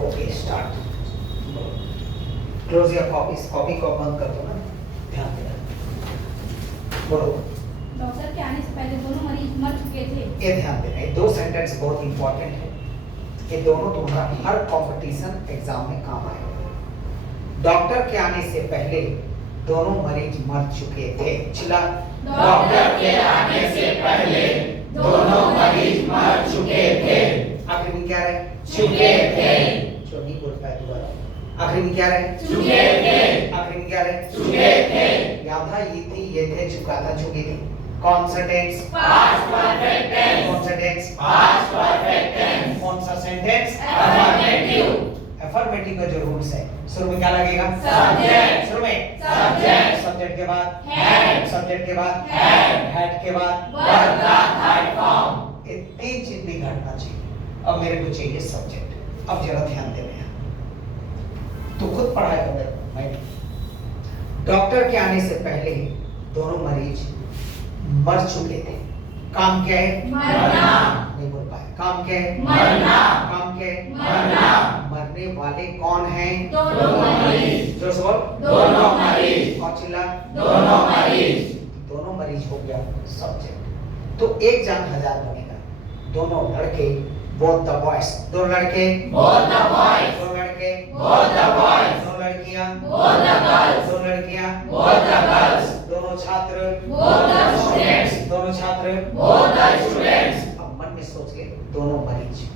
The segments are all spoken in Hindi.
Okay start. Close your copies, copy को बंद कर दो ना, ध्यान देना। बोलो। डॉक्टर के आने से पहले दोनों मरीज मर चुके थे। ये ध्यान देना, ये दो सेंटेंस बहुत इंपॉर्टेंट है। ये दोनों तुम्हारा हर कंपटीशन एग्जाम में काम आएगा। डॉक्टर के आने से पहले दोनों मरीज मर चुके थे। चिल्ला। डॉक्टर के आने से पहले दोनों मरीज मर चुके थे। आखिर में क्या रहे? चुके थे। जो नहीं बोल पाए दोबारा। आखिर में क्या रहे? चुके थे। आखिर में क्या रहे? चुके थे। याद था, ये थी, ये थे, चुका था, चुकी थी। कौन सा टेंस? Past perfect tense. कौन सा टेंस? Past perfect tense. कौन सा सेंटेंस? अफर्मेटिव। अफर्मेटिव का जो रूल्स है, शुरू में क्या लगेगा? सब्जेक्ट। शुरू में सब्जेक्ट। सब्जेक्ट के बाद हैड। सब्जेक्ट के बाद हैड। हैड के बाद वर्ब का थर्ड फॉर्म। ये तीन चीज भी घटना चाहिए। अब मेरे को चाहिए सब्जेक्ट। अब जरा ध्यान दे रहे हैं, तो खुद पढ़ाएगा मेरे को, मैं नहीं। डॉक्टर के आने से पहले दोनों मरीज मर चुके थे। काम क्या है? मरना। नहीं बोल पाए। काम क्या है? मरना। काम क्या है? मरना। मरने वाले कौन हैं? दोनों मरीज। जोर से बोल। दोनों मरीज। और चिल्ला। दोनों मरीज। दोनों मरीज हो गया सब्जेक्ट। तो एक जान हजार बनेगा। दोनों लड़के, बोथ द बॉयज। दो लड़के, बोथ द बॉयज। दो लड़के, बोथ द बॉयज। दो लड़कियां, बोथ द गर्ल्स। दो लड़कियां, बोथ द गर्ल्स। दोनों छात्र, बोथ द स्टूडेंट्स। दोनों छात्र। Both the students. अब मन में सोच ले, दोनों मरीज,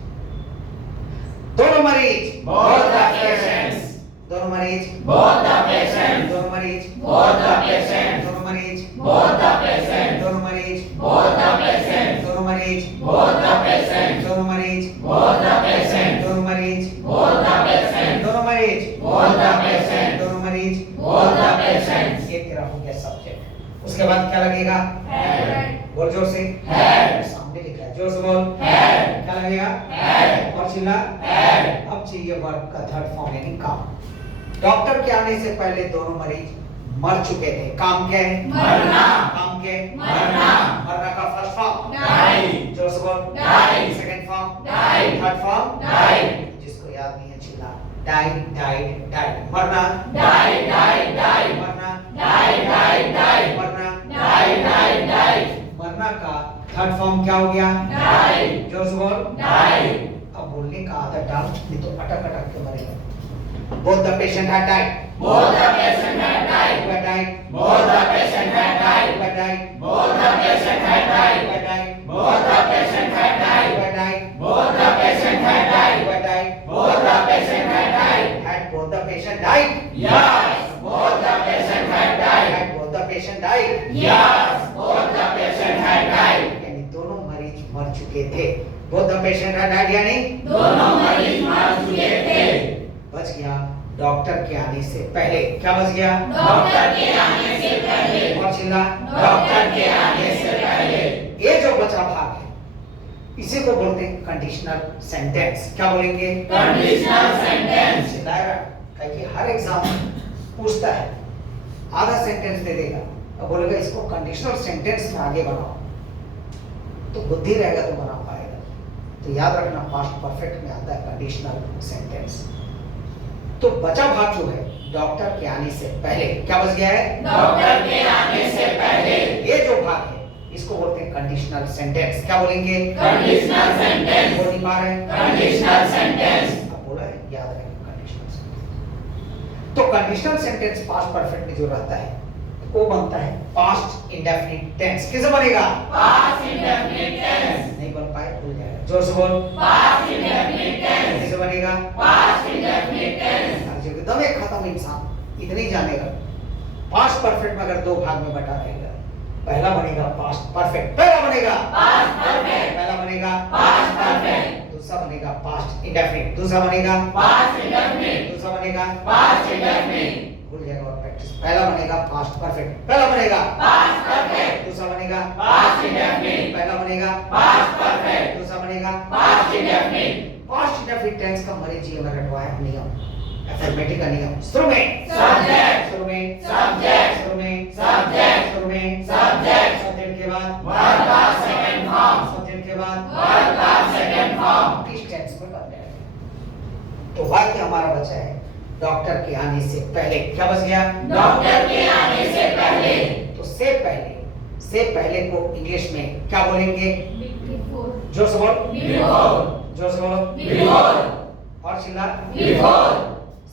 दोनों मरीज, बोथ द पेशेंट्स। दोनों मरीज, बोथ द पेशेंट्स। दोनों मरीज, बोथ द पेशेंट्स। दोनों मरीज, बोथ द पेशेंट्स। दोनों मरीज, बोथ द पेशेंट्स। दोनों मरीज, बोथ द पेशेंट्स। दोनों मरीज, बोथ द पेशेंट्स। दोनों मरीज, बोथ द पेशेंट्स। दोनों मरीज, बोथ द पेशेंट्स। दोनों मरीज, बोथ द पेशेंट्स। ये तेरा हो गया सब्जेक्ट। उसके बाद क्या लगेगा? हेड। बोल जोर से। हेड। सामने लिखा है, जोर से बोल। हेड। क्या लगेगा? हेड। और चिल्ला। हेड। अब चाहिए वर्ब का थर्ड फॉर्म यानी काम। डॉक्टर के आने से पहले दोनों मरीज मर चुके थे। काम क्या है? मरना। काम क्या है? मरना। मरना का फर्स्ट फॉर्म डाई। जोर से बोल। Die. Second form die. Third form die. जिसको याद नहीं है चिल्ला। Die died died. मरना। Die die die. मरना। Die die die. मरना। Die die die. मरना का थर्ड फॉर्म क्या हो गया? डाई। जोर से बोल। डाई। अब बोलने का आदत डाल, नहीं तो अटक अटक के मरेगा। Both the patient had died. Both the patient had died. Who had died? Both the patient had died. Who had died? Both the patient had died. Who had died? Both the patient had Who died. had died? Both the patient had died. Who had died? Both the patient had died. Had both the patient died? Yes, both the patient had died. Had both the patient died? Yes, both the patient had died. यानी दोनों मरीज मर चुके थे। Both the patient had died यानी दोनों मरीज मर चुके थे। बच गया डॉक्टर के आने से पहले। क्या बच गया? डॉक्टर के आने से पहले। और चिल्ला। डॉक्टर के आने से पहले। ये जो बचा भाग है, इसी को बोलते हैं कंडीशनल सेंटेंस। क्या बोलेंगे? Conditional sentence. चिल्लाएगा, क्योंकि हर एग्जाम पूछता है, आधा सेंटेंस दे देगा और बोलेगा इसको कंडीशनल सेंटेंस में आगे बढ़ाओ, तो बुद्धि रहेगा तो बना पाएगा। तो याद रखना, पास्ट परफेक्ट में आता है कंडीशनल सेंटेंस। तो बचा भाग जो है डॉक्टर के आने से पहले, क्या बच गया है? डॉक्टर के आने से पहले। ये जो भाग है इसको बोलते हैं कंडीशनल सेंटेंस। क्या बोलेंगे? Conditional sentence. बोल नहीं पा रहे? Conditional sentence. अब बोला है, याद रखें कंडीशनल सेंटेंस। तो कंडीशनल सेंटेंस पास्ट परफेक्ट में जो रहता है वो बनता है पास्ट इंडेफिनिट टेंस। किसे बनेगा? Past indefinite tense. नहीं बन पाए, भूल जाएगा। जोर से बोल। Past indefinite tense. किसे बनेगा? Past indefinite tense. एकदम एक खत्म इंसान इतने ही जानेगा। पास्ट परफेक्ट में अगर दो भाग में बटा रहेगा, पहला बनेगा पास्ट परफेक्ट, पहला बनेगा पास्ट परफेक्ट। पहला बनेगा पास्ट परफेक्ट। दूसरा बनेगा पास्ट इंडेफिनिट, दूसरा बनेगा पास्ट इंडेफिनिट। दूसरा बनेगा पास्ट इंडेफिनिट। भूल जाएगा और प्रैक्टिस। पहला बनेगा पास्ट परफेक्ट, पहला बनेगा पास्ट परफेक्ट। दूसरा बनेगा पास्ट इंडेफिनिट। पहला बनेगा पास्ट परफेक्ट। दूसरा बनेगा past indefinite. Past indefinite tense का हमारे जीवन में रटवाया नियम, अफर्मेटिव का नियम। शुरू में सब्जेक्ट। शुरू में सब्जेक्ट। शुरू में सब्जेक्ट। शुरू में सब्जेक्ट। सब्जेक्ट के बाद वर्ब का सेकंड फॉर्म। सब्जेक्ट के बाद वर्ब का सेकंड फॉर्म। इस टेंस में कर रहे हैं। तो वाक्य हमारा बचा है डॉक्टर के आने से पहले। क्या बच गया? डॉक्टर के आने से पहले। तो से पहले को इंग्लिश में क्या बोलेंगे? बिफोर। जोर से बोल। बिफोर। जोर से बोलो। बिफोर। और चिल्ला। बिफोर।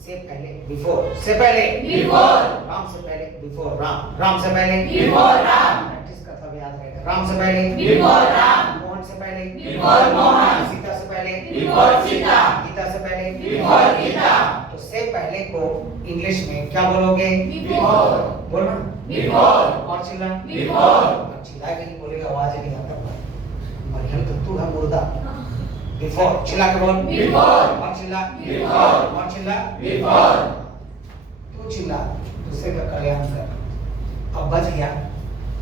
से पहले बिफोर। से पहले बिफोर। राम से पहले बिफोर राम। राम से पहले बिफोर राम। प्रैक्टिस का सब याद रहेगा। राम से पहले बिफोर राम। मोहन से पहले बिफोर मोहन। सीता से पहले बिफोर सीता। गीता से पहले बिफोर गीता। तो से पहले को इंग्लिश में क्या बोलोगे? बिफोर। बोलना। बिफोर। और चिल्ला। बिफोर। चिल्ला के नहीं बोलेगा, आवाज नहीं आता। मरियम तो तू है मुर्दा। बिफोर चिल्ला के बोल। बिफोर। और चिल्ला। बिफोर। और चिल्ला। बिफोर। तू चिल्ला, दूसरे का कल्याण कर। अब बच गया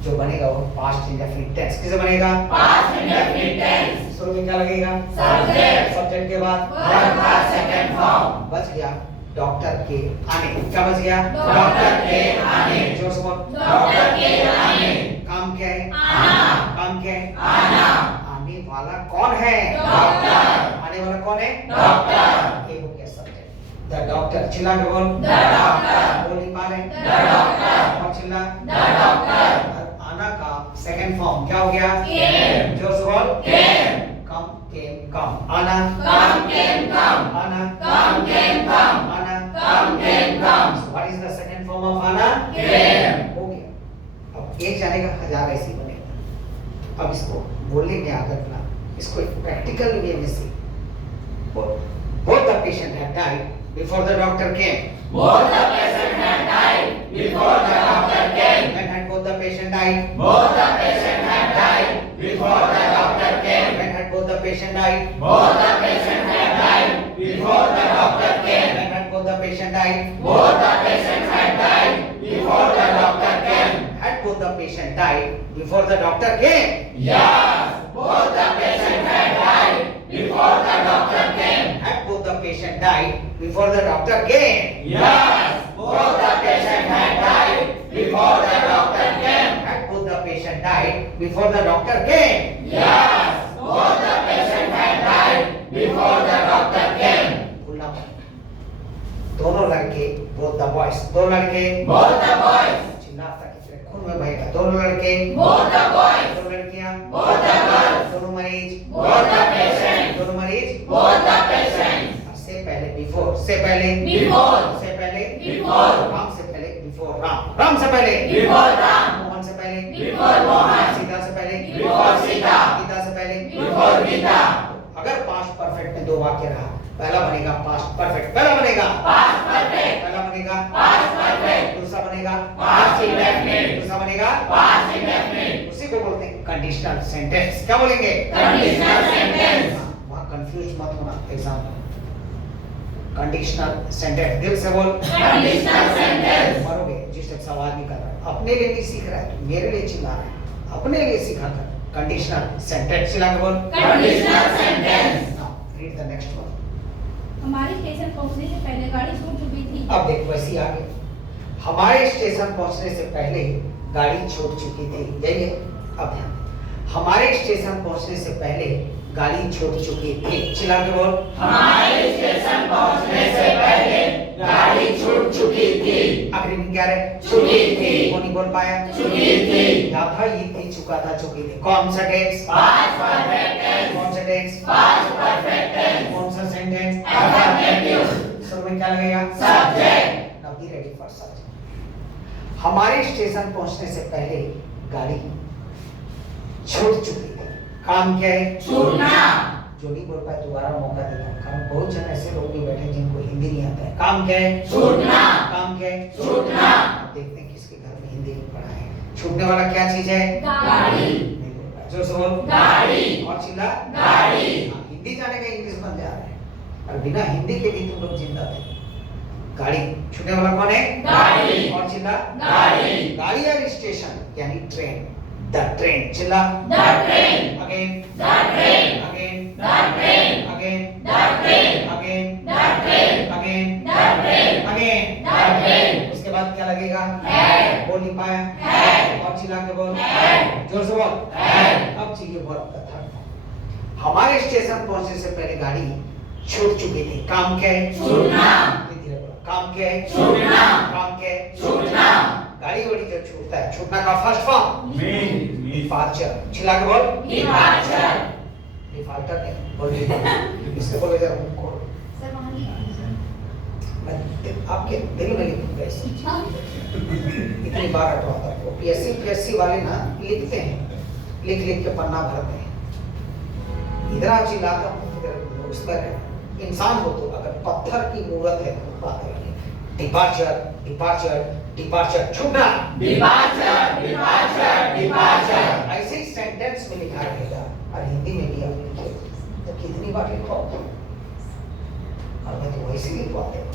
जो बनेगा वो पास्ट इंडेफिनिट टेंस। किसे बनेगा? Past indefinite tense. शुरू में क्या लगेगा? सब्जेक्ट। सब्जेक्ट के बाद वर्ब का सेकंड फॉर्म। बच गया डॉक्टर के आने। क्या बच गया? डॉक्टर के आने। जोर से बोल। डॉक्टर के आने। काम क्या है? आना। काम क्या है? आना। आने वाला कौन है? डॉक्टर। आने वाला कौन है? डॉक्टर। ये हो गया सब्जेक्ट। द डॉक्टर चिल्ला के बोल। The doctor. बोल नहीं पा रहे? The doctor. और चिल्ला। The doctor. आना का सेकंड फॉर्म क्या हो गया? केम। जोर से बोल। केम। कम केम कम। आना। कम केम कम। आना। कम केम कम। आना। कम केम कम। So what is the second form of आना? केम। हो गया। अब एक जाने का हजार ऐसे ही बनेगा। अब इसको बोलने में आदत ना, इसको एक प्रैक्टिकल वे में से both the patient had died before the doctor came. Both the patient had died before the doctor came. When had both the patient died? Both the patient had died before the doctor came. When had both the patient died? Both the patient had died before the doctor came. When had both the patient died? Both the patient had died before the doctor came. Had both the patient died before the doctor came? Yes, both the patient had died before the doctor came. Had both the patient died before the doctor came? Yes, both the patient had died before the doctor came. Had both the patient died before the doctor came? Yes, both the patient had died before the doctor came. भूलना मत। दोनों लड़के both the boys, दो लड़के Both the boys, चिल्लाता कि तेरे खून में बहेगा। दोनों लड़के both the boys, दो लड़कियां both the girls, दोनों मरीज both the patients, दोनों मरीज both the patients. से पहले बिफोर से पहले Before. से पहले Before. राम से पहले बिफोर राम राम से पहले Before Ram. मोहन से पहले Before Mohan. सीता से पहले Before Sita. गीता से पहले Before Gita. अगर पास्ट परफेक्ट में दो वाक्य रहा, पहला बनेगा पास्ट परफेक्ट, पहला बनेगा Past perfect. पहला बनेगा Past perfect. दूसरा बनेगा Past indefinite. दूसरा बनेगा Past indefinite. उसी को बोलते हैं कंडीशनल सेंटेंस। क्या बोलेंगे? Conditional sentence. वहाँ कंफ्यूज मत होना एग्जाम में। कंडीशनल सेंटेंस दिल से बोल। Conditional sentence. मरोगे जिस तक सवाल नहीं कर रहा है, अपने लिए नहीं सीख रहा है, तो मेरे लिए चिल्ला रहा है, अपने लिए सीखा कर। कंडीशनल सेंटेंस चिल्ला के बोल। Conditional sentence. Now read the next one. हमारी स्टेशन पहुंचने से पहले गाड़ी छूट चुकी थी। अब देखो वैसी आगे, हमारे स्टेशन पहुंचने से पहले गाड़ी छूट चुकी थी। यही है। अब ध्यान दें। हमारे स्टेशन पहुंचने से पहले गाड़ी छूट चुकी थी। चिल्ला के बोल। हमारे स्टेशन पहुंचने से पहले गाड़ी छूट चुकी थी। आखिरी में क्या रहे? चुकी थी। कौन नहीं बोल पाया? चुकी थी। या था ये थी, चुका था, चुकी थी। कौन सा टेंस? Past perfect tense. कौन सा टेंस? Past perfect tense. कौन सा सेंटेंस? Affirmative. शुरू में क्या लगेगा? Subject. Now be ready for subject. हमारे स्टेशन पहुंचने से पहले गाड़ी छूट चुकी थी। काम क्या है? छूटना। जो नहीं बोल पाए दोबारा मौका देता हूं, कारण बहुत जन ऐसे लोग भी बैठे जिनको हिंदी नहीं आता है। काम क्या है? छूटना। काम क्या है? छूटना। अब देखते हैं किसके घर में हिंदी नहीं पढ़ा है। छूटने वाला क्या चीज है? गाड़ी। नहीं बोल पाया। जोर से बोल। गाड़ी। और चिल्ला। गाड़ी। हाँ, हिंदी जाने का इंग्लिश बन जा रहा है, और बिना हिंदी के भी तुम लोग जिंदा थे। गाड़ी छूटने वाला कौन है? गाड़ी। और चिल्ला। गाड़ी। गाड़ी और स्टेशन यानी ट्रेन। द ट्रेन चिल्ला। The train. Again The train. Again The train. Again The train. Again The train. Again The train. Again. The train. उसके बाद क्या लगेगा? Had. बोल नहीं पाया? Had. और चिल्ला के बोल। Had. जोर से बोल। Had. अब चाहिए वर्ब का थर्ड फॉर्म। हमारे स्टेशन पहुंचने से पहले गाड़ी छूट चुकी थी। काम क्या है? छूटना। धीरे बोलो, काम क्या है? छूटना। काम क्या है? छूटना। गाड़ी वाड़ी जब छूटता है, छूटना का फर्स्ट फॉर्म डिपार्चर। चिल्ला के बोल। डिपार्चर। डिफॉल्टर नहीं बोल, इससे बोले जरा मुंह खोल। सर वहाँ लिखिए सर। मैं आपके दिल में लिखूंगा इसे, इतनी बार हटवाता है। पीएससी वाले ना लिखते हैं, लिख लिख के पन्ना भरते हैं। इधर चिल्लाता हूँ, इधर उस पर है। इंसान हो तो अगर पत्थर की मूर्त है तो बात है। डिपार्चर, डिपार्चर, डिपार्चर, छूटना। Departure, departure, departure. ऐसे ही सेंटेंस में लिखा रहेगा और हिंदी में भी आप लिखिए तो कितनी बार लिखो, और मैं तो वैसे ही लिखवाते हैं।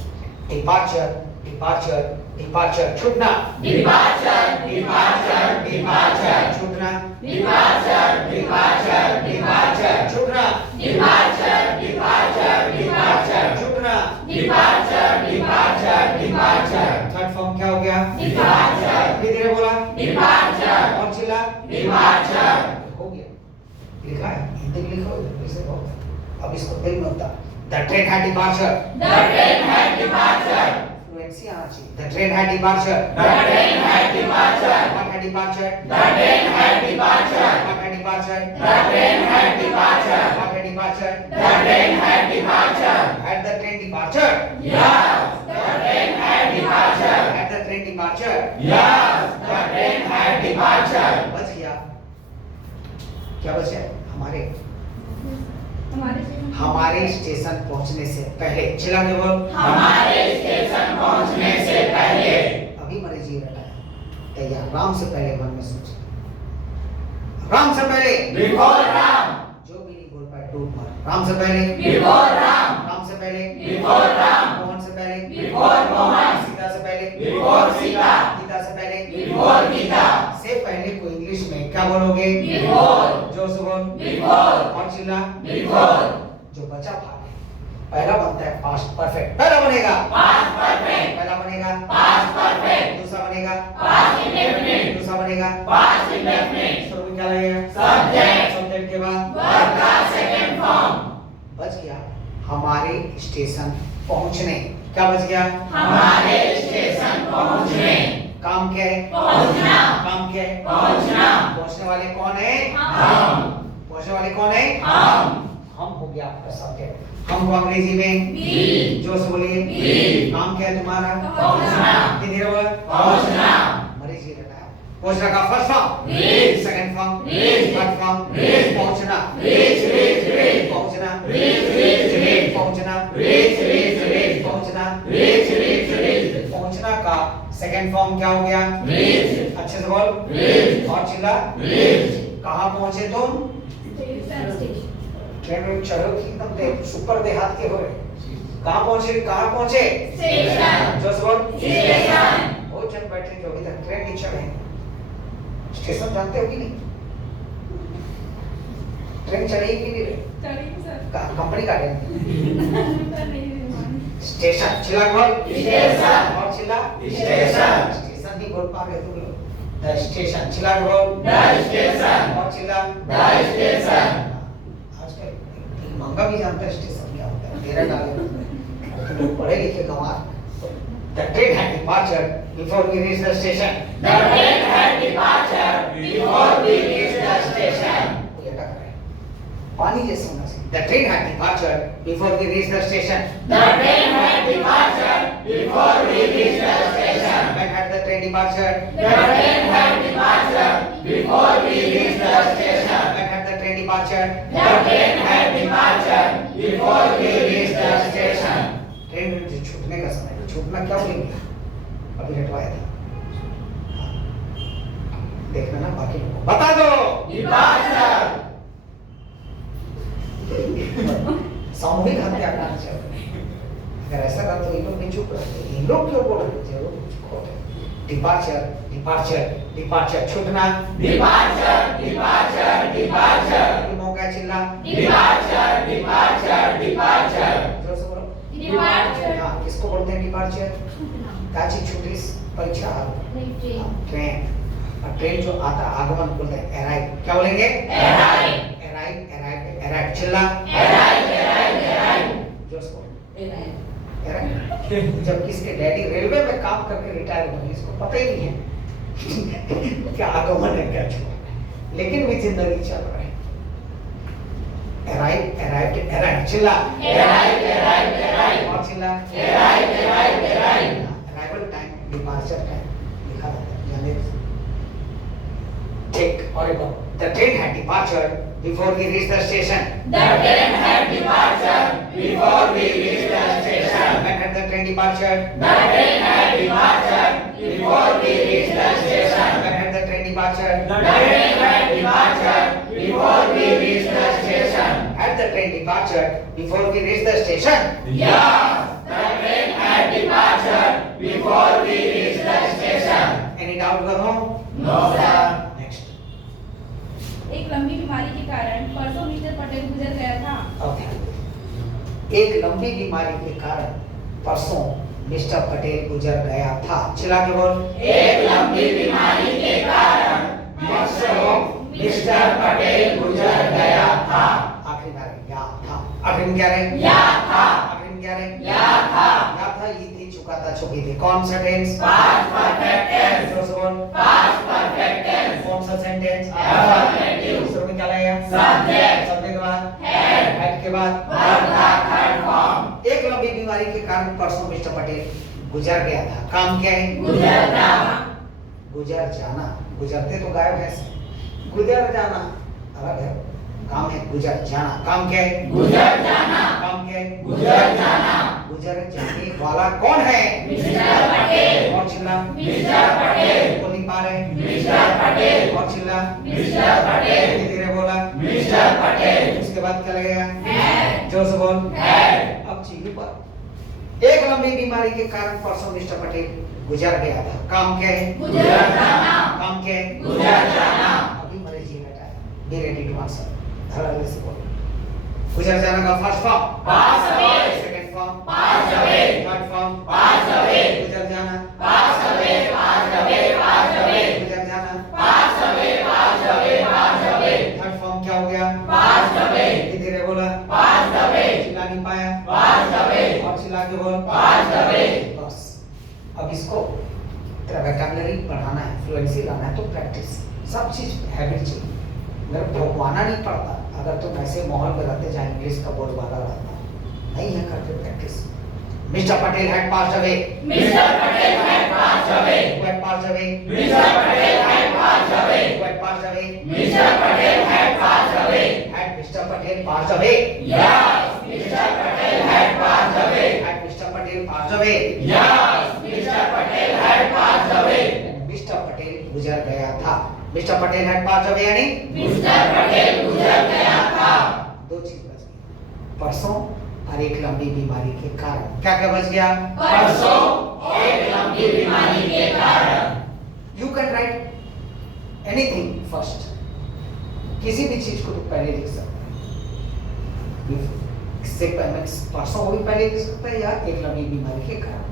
डिपार्चर, डिपार्चर, डिपार्चर, छूटना। Departure, departure, departure. छूटना। Departure, departure, departure. छूटना। Departure, departure, departure. छूटना। Departure, departure, departure. Third form क्या हो गया? डिपार्चर। धीरे बोला। डिपार्चर। और चिल्ला। डिपार्चर। हो गया, लिखा है, हिंदी में लिखो, इसे बोलते। अब इसको दिल में उतार। The train had departure. The train had departure. Fluency आना चाहिए। The train had departure. The train had departure. What had departure? The train had departure. What had departure? The train had departure. What had departure? The train had departure. Had the train departure? Yes, the train had departure. Had the train departure? Yes, the train had departure. बच गया। क्या बचा? हमारे स्टेशन पहुंचने से पहले। चिल्ला के बोल। हमारे स्टेशन पहुंचने से पहले। अभी मैंने जी रटा है, तैयार। राम से पहले मन में सोच, राम से पहले। Before Ram. जो भी नहीं बोल पाए डूब मर। राम से पहले। Before Ram. राम से पहले। Before Ram. मोहन से पहले। Before Mohan. सीता से पहले। Before Sita. गीता से पहले। Before Gita. से पहले को इंग्लिश में क्या बोलोगे? Before. जोर से बोल। Before. और चिल्ला। Before. जो बचा भाग है, पहला बनता है पास्ट परफेक्ट। पहला बनेगा Past perfect. पहला बनेगा Past perfect. दूसरा बनेगा Past indefinite. दूसरा बनेगा Past indefinite. शुरू में क्या लगेगा? Subject. सब्जेक्ट के बाद Verb का second form. बच गया हमारे स्टेशन पहुंचने। क्या बच गया? हमारे स्टेशन पहुंचने। काम क्या है? पहुंचना। काम क्या है? पहुंचना। पहुंचने वाले कौन है? हम। पहुंचने वाले कौन है? हम हो गया आपका सब्जेक्ट। हम को अंग्रेजी में Be. जोर से बोलिए। Be. काम क्या है तुम्हारा? पहुंचना। धीरे बोल। पहुंचना। मरीज ये रहता है। पहुंचना का first form Reach. Second form Reach. Third form Reach. पहुंचना Reach, reach, reach. पहुंचना Reach, reach, reach. पहुंचना Reach, reach, reach. पहुंचना Reach, reach, reach. पहुंचना का सेकंड फॉर्म क्या हो गया? Reach. अच्छे से बोल। Reach. और चिल्ला। Reach. कहाँ पहुंचे तुम? ट्रेन में चढ़ो कि एकदम सुपर देहात के हो रहे। कहाँ पहुंचे? कहाँ पहुंचे? Station. जो से बोल। Station. बहुत जन बैठे जो अभी तक ट्रेन नहीं चढ़े। स्टेशन जानते हो कि नहीं? ट्रेन चढ़ी कि नहीं रही? कंपनी का ट्रेन। स्टेशन चिल्ला बोल। स्टेशन। और चिल्ला। स्टेशन। स्टेशन नहीं बोल पा रहे तुम लोग। द स्टेशन चिल्ला बोल। The station. और चिल्ला। The station. आजकल मंगा भी जानता है स्टेशन क्या होता है। तेरा डाले तुम लोग पढ़े लिखे गंवार। The train had departed before we reached the station. The train had departure before we reached the station. ये अटक रहा है। पानी जैसे होना चाहिए। The train had departed before we reached the station. The train had departure before we reached the station. When had the train departed? The train had departure before we reached the station. When had the train departed? The train had departure before we reached the station. Train में जो छूटने का समय, छूटना क्या बोलेंगे? अभी रटवाया था। हाँ। देखना ना बाकी लोगों को बता दो। Departure. सामूहिक हत्या करना चाहिए। अगर ऐसा रहा तो इन लोग नहीं चुप रहते। इन लोग क्यों बोल रहे थे? डिपार्चर, डिपार्चर, डिपार्चर, छूटना। Departure. Departure. Departure. मौका चिल्ला। Departure. Departure. Departure. जोर से बोलो। Departure. हाँ, किसको बोलते हैं डिपार्चर? काची छुट्टी परीक्षा ट्रेन। और ट्रेन जो आता आगमन बोलते हैं अराइव। क्या बोलेंगे? Arrive. अराइव, अराइव, अराइव, चिल्ला। Arrive. Arrive. Arrive. जब किसके डैडी रेलवे में काम करके रिटायर हुए, इसको पता ही नहीं है क्या आगमन है क्या छोड़, लेकिन भी जिंदगी चल रही है। arrived चिल्ला, और चिल्ला, arrival time, departure time लिखा रहता है, यानी take और एक the train had departed before we reached the station. The train had departed before we reached the station. When had the train departed? The train had departed before we reached the station. When had the train departed? The train had departed before we reached the station. Had the train departed before we reached the station? Yes, the train had departed before we reached the station. Any doubt करो? No, sir. Next. एक लंबी बीमारी के कारण परसों मिस्टर पटेल गुजर गया था। अब ध्यान दो। एक लंबी बीमारी के कारण परसों मिस्टर पटेल गुजर गया था। चिल्ला के बोल। एक लंबी बीमारी के कारण परसों मिस्टर पटेल गुजर गया था। आखिरी बार या था। आखिरी में क्या रहे? या था। आखिरी में क्या रहे? या था। या था, ये थी, चुका था, चुकी थी। कौन सा टेंस? Past perfect tense. दूसरा से बोल। Past perfect tense. कौन सा सेंटेंस? Affirmative. दूसरे में क्या लगेगा? Subject. सब्जेक्ट के बाद Had. हेड के बाद Verb का third form. एक लंबी बीमारी के कारण परसों मिस्टर पटेल गुजर गया था। काम क्या है? गुजर जाना। गुजर जाना। गुजरते तो गायब है, गुजर जाना अलग है। काम है गुजर जाना। काम क्या है? गुजर जाना। काम क्या है? गुजर जाना। गुजर जाने वाला कौन है? मिस्टर पटेल। और चिल्ला। मिस्टर पटेल। बोल नहीं पा रहे? मिस्टर पटेल। और चिल्ला। मिस्टर पटेल। धीरे धीरे बोला। मिस्टर पटेल। उसके बाद क्या लगेगा? Had. जोर से बोल। Had. अब चीनी पर एक लंबी बीमारी के कारण परसों मिस्टर पटेल गुजर गया था। काम क्या है? गुजर जाना। काम क्या है? गुजर जाना। अभी मेरे जी बेटा है, बी रेडी टू आंसर। धड़ल्ले से बोलो। गुजर जाना का first form Pass away. Second form Pass away. Third form Pass away. गुजर जाना Pass away. Pass away. Pass away. गुजर जाना Pass away. Pass away. Pass away. Third form क्या हो गया? Pass away. धीरे धीरे बोला। Pass away. चिल्ला नहीं पाया। Pass away. और चिल्ला के बोल। Pass away. बस अब इसको तेरा वोकैबुलरी बढ़ाना है, फ्लुएंसी लाना है, तो प्रैक्टिस, सब चीज हैबिट चाहिए। मेरे भोगवाना नहीं पड़ता अगर तुम ऐसे माहौल में रहते जहाँ इंग्लिश का बोलबाला रहता नहीं है, करके practice. Mister Patel had passed away. Mr. Patel had passed away. Who had passed away? Mr. Patel had passed away. Who had passed away? Mr. Patel had passed away. Had Mr. Patel passed away? Yes, Mr. Patel had passed away. Had Mr. Patel passed away? Yes, Mr. Patel had passed away. Mister Patel गुजर गया था। Mister Patel had passed away यानी Mr. Patel गुजर गया था। दो चीज बच गई, परसों और एक लंबी बीमारी के कारण। क्या क्या बच गया? परसों एक लंबी बीमारी के कारण। You can write anything first, किसी भी चीज को तो पहले लिख सकते हैं। इससे पहले परसों को भी पहले लिख सकते हैं या एक लंबी बीमारी के कारण।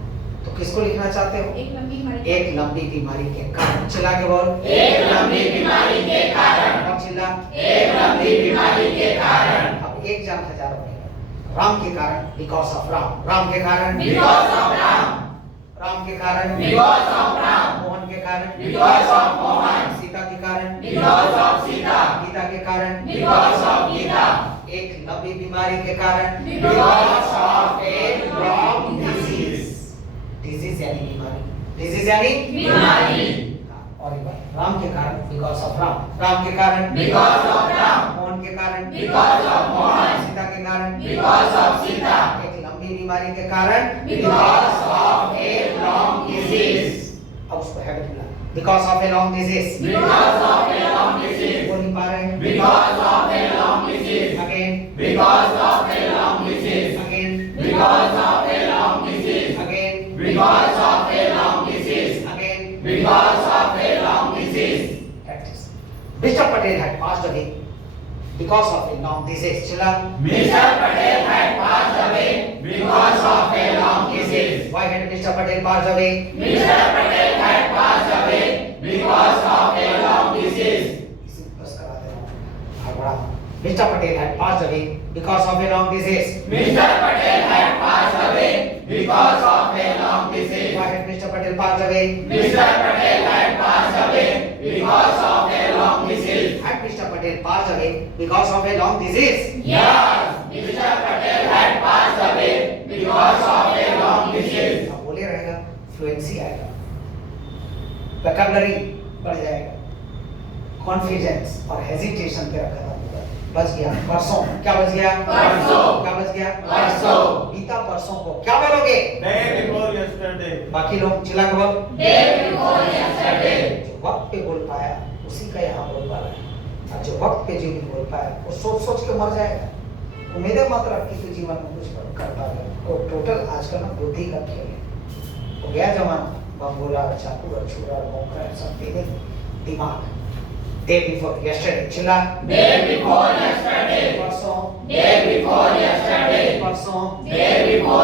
तो किसको लिखना चाहते हो? एक लंबी बीमारी। एक लंबी बीमारी के कारण। चिल्ला के बोल। एक लंबी बीमारी के कारण। और चिल्ला। एक लंबी बीमारी के कारण। अब एक जान हजारों में राम के कारण, बिकॉज ऑफ राम। राम के कारण, Because of Ram. राम के कारण, Because of Ram. मोहन के कारण, Because of Mohan. सीता के कारण, Because of Sita. गीता के कारण, Because of Gita. एक लंबी बीमारी के कारण, Because of a long disease. Disease यानी बीमारी, डिजीज यानी बीमारी। और एक बार राम के कारण, बिकॉज ऑफ राम। राम के कारण, Because of Ram. मोहन के कारण, Because of Mohan. सीता के कारण, Because of Sita. एक लंबी बीमारी के कारण, Because of a long disease. अब उसको हैबिट मिला, because of a long disease. Because of a long disease. बोल नहीं पा रहे? Because of a long disease. Again, Because of a long disease. Again, Because of a long disease. Again, Because of a long disease. Again. Because of a long disease. Practice. Mr. Patel had passed away because of a long disease. चिल्ला। Mr. Patel had passed away because of a long disease. Why had Mr. Patel passed away? Mr. Patel had passed away because of a long disease. इसी बस करा दे रहा हूँ। हड़बड़ा Mr. Patel had passed away because of a long disease. Mr. Patel had passed away because of a long disease. Why had Mr. Patel passed away? Mr. Patel had passed away because of a long disease. Had Mr. Patel passed away because of a long disease? Yes, Mr. Patel had passed away because of a long disease. अब बोले रहेगा, फ्लुएंसी आएगा, वोकैबुलरी बढ़ जाएगा, कॉन्फिडेंस और हेजिटेशन तेरा खत्म होगा। बच गया परसों, क्या बच गया? परसों। क्या बच गया? परसों। बीता परसों को क्या बोलोगे? Day before yesterday. बाकी लोग चिल्ला के बोल। Day before yesterday. जो वक्त पे बोल पाया उसी का यहाँ बोल पा रहा है, और जो वक्त पे जो नहीं बोल पाया वो सोच सोच के मर जाएगा। उम्मीदें मत रख कि तू जीवन में कुछ कर पाएगा। तो टोटल आजकल ना बुद्धि का खेल है। हो गया जमाना, बम गोला, चाकू, छुरा, मौका सब तेरे दिमाग। Day before yesterday, चिल्ला। Day before yesterday. परसों, Day before yesterday. परसों, Day before